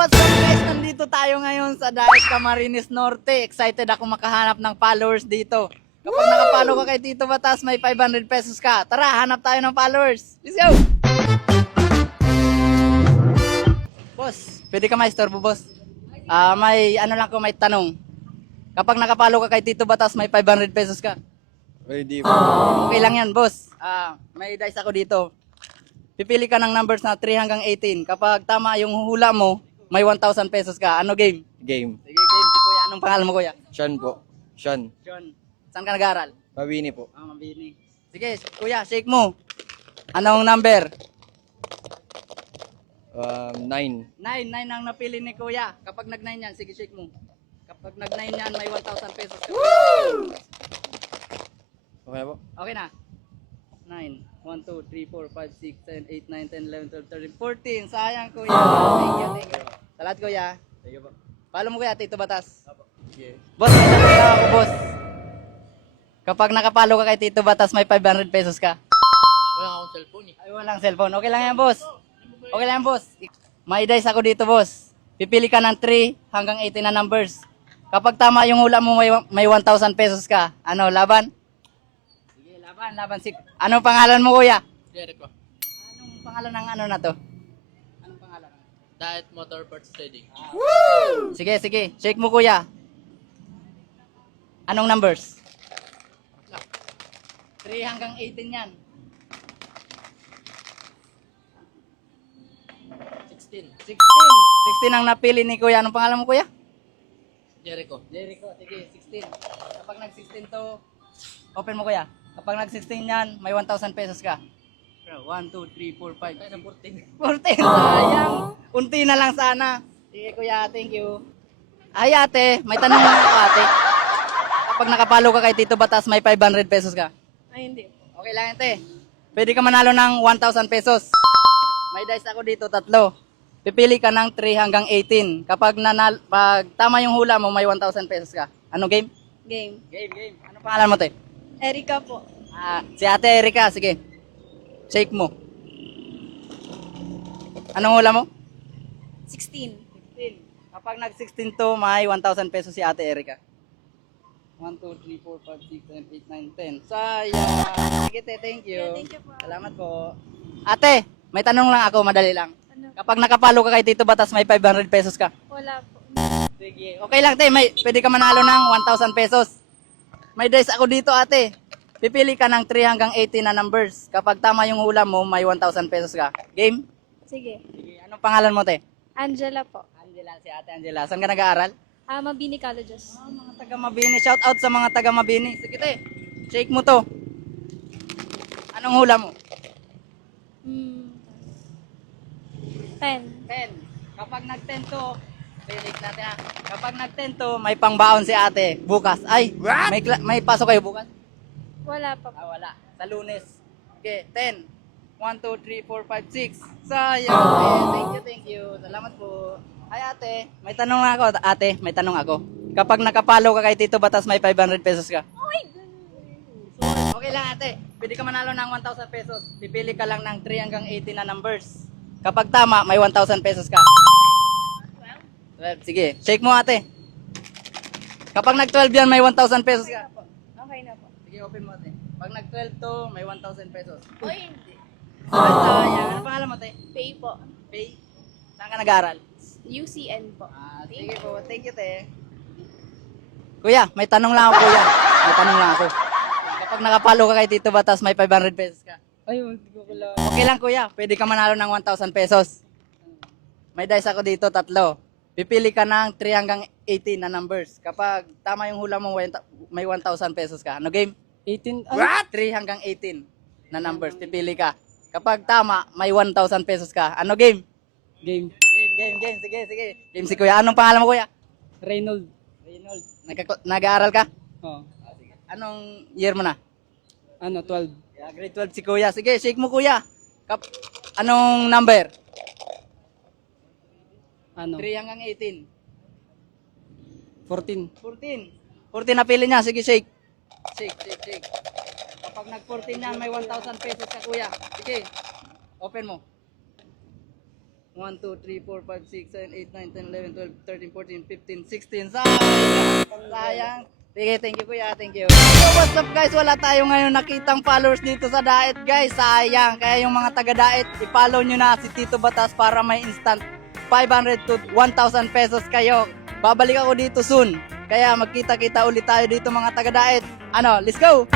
what's up guys? Nandito tayo ngayon sa Daet Camarines Norte. Excited ako makahanap ng followers dito. Kapag nakapalo ka kay Tito Batas, may 500 pesos ka. Tara, hanap tayo ng followers. Let's go! Boss, pwede ka maistorbo, boss? May ano lang ko, may tanong. Kapag nakapalo ka kay Tito Batas, may 500 pesos ka. Pwede po. Okay lang yan, boss. May dice ako dito. Pipili ka ng numbers na 3 hanggang 18. Kapag tama yung hula mo, may 1,000 pesos ka. Ano game? Game. Sige, game si Kuya. Anong pangalan mo, Kuya? Sean po. Sean. John. Saan ka nag-aaral? Mabini po. Mabini. Sige, Kuya, shake mo. Anong number? 9. 9 ang napili ni Kuya. Kapag nag-9 yan, sige, shake mo. Kapag nag-9 yan, may 1,000 pesos ka. Okay na po? Okay na. 9. 1, 2, 3, 4, 5, 6, 7, 8, 9, 10, 11, 12, 13. Sayang, Kuya. Thank you. Salat, Kuya. Thank you po. Follow mo, Kuya, Tito Batas. Okay. Boss, may tanong lang ako, boss. Kapag nakapalo ka kay Tito Batas, may 500 pesos ka. Wala akong cellphone eh. Ay, walang cellphone. Okay lang yan, boss. Okay lang yan, boss. May dice ako dito, boss. Pipili ka ng 3 hanggang 18 na numbers. Kapag tama yung hula mo, may 1,000 pesos ka. Ano, laban? Sige, laban. Anong pangalan mo, Kuya? Jericho. Anong pangalan ng ano na to? Anong pangalan? Diet Motor Parts Trading. Sige. Shake mo, Kuya. Anong numbers? 3 hanggang 18 yan. 16. 16 ang napili ni Kuya. Anong pangalan mo, Kuya? Jericho. Jericho, sige, 16. Kapag nag-16 to, open mo, Kuya. Kapag nag-16 yan, may 1,000 pesos ka. 1, 2, 3, 4, 5, 6, 14. Sayang. Unti na lang sana. Sige, Kuya, thank you. Ay, ate, may tanong lang ako, ate. Kapag nakapalo ka kay Tito Batas, may 500 pesos ka. Ay, hindi po. Okay lang, ate. Pwede ka manalo ng 1,000 pesos. May dice ako dito, 3. Pipili ka ng 3 hanggang 18. Kapag pag tama yung hula mo, may 1,000 pesos ka. Ano game? Game. Game. Ano pangalan mo, te? Erika po. Si Ate Erika, sige. Shake mo. Anong hula mo? 16. 16. Kapag nag-16 to, may 1,000 pesos si Ate Erika. 1, 2, 3, 4, 5, 6, 7, 8, 9, 10. Sayang. Sige, te, thank you. Yeah, thank you po. Salamat po. Ate, may tanong lang ako, madali lang. Ano? Kapag nakapalo ka kay Tito Batas, may 500 pesos ka. Wala po. Sige. Okay lang, te. Pwede ka manalo ng 1,000 pesos. May dice ako dito, ate. Pipili ka ng 3 hanggang 18 na numbers. Kapag tama yung hula mo, may 1,000 pesos ka. Game? Sige. Sige. Anong pangalan mo, te? Angela po. Angela, si ate Angela. Saan ka nag-aaral? Mabini Colleges. Mga taga Mabini. Shout out sa mga taga Mabini. Sige, te. Shake mo to. Anong hula mo? 10. 10. Kapag nag-10 to, pilik natin ha. Kapag nag-10 to, may pangbaon si ate. Bukas. Ay, may pasok kayo bukas? Wala pa po. Wala. Sa Lunes. Okay, 10. 1, 2, 3, 4, 5, 6. Sayang. Thank you. Salamat po. Ay ate, may tanong ako. Ate, may tanong ako. Kapag nakapalo ka kay Tito Batas, may 500 pesos ka. Okay lang ate. Pwede ka manalo ng 1,000 pesos. Pipili ka lang ng 3 hanggang 18 na numbers. Kapag tama, may 1,000 pesos ka. 12. Sige, shake mo ate. Kapag nag-12 yan, may 1,000 pesos ka. Okay na po. Sige, open mo ate. Pag nag-12 to, may 1,000 pesos. Oy, hindi. Sayang. Ano pangalan mo ate? Pay po. Pay. Saan ka nag-aaral? UCN po. Sige po. Thank you, te. Kuya, may tanong lang ako, kuya. May tanong lang ako. Kapag nakapalo ka kay Tito Batas, may 500 pesos ka. Ay, hindi ko kailangan. Okay lang, kuya. Pwede ka manalo ng 1,000 pesos. May dice ako dito, 3. Pipili ka ng 3 hanggang 18 na numbers. Kapag tama yung hula mo, may 1,000 pesos ka. Ano game? 18? 3 hanggang 18 na numbers. Pipili ka. Kapag tama, may 1,000 pesos ka. Ano game? Game. Game. Sige. Game si kuya. Anong pangalan mo, kuya? Reynold. Reynold. Nag-aaral ka? Oh. Anong year mo na? 12. Grade 12 si kuya. Sige, shake mo kuya. Anong number? 3 hanggang 18. 14. 14. 14 na pili niya. Sige, shake. Shake. Kapag nag-14 yan, may 1,000 pesos ka kuya. Sige. Open mo. 1, 2, 3, 4, 5, 6, 7, 8, 9, 10, 11, 12, 13, 14, 15, 16. Sayang. Sige, thank you kuya, thank you. So what's up guys, wala tayo ngayon nakitang followers dito sa Daet guys, sayang. Kaya yung mga taga Daet, i-follow nyo na si Tito Batas para may instant 500 to 1,000 pesos kayo. Babalik ako dito soon. Kaya magkita-kita ulit tayo dito mga taga Daet. Ano, let's go!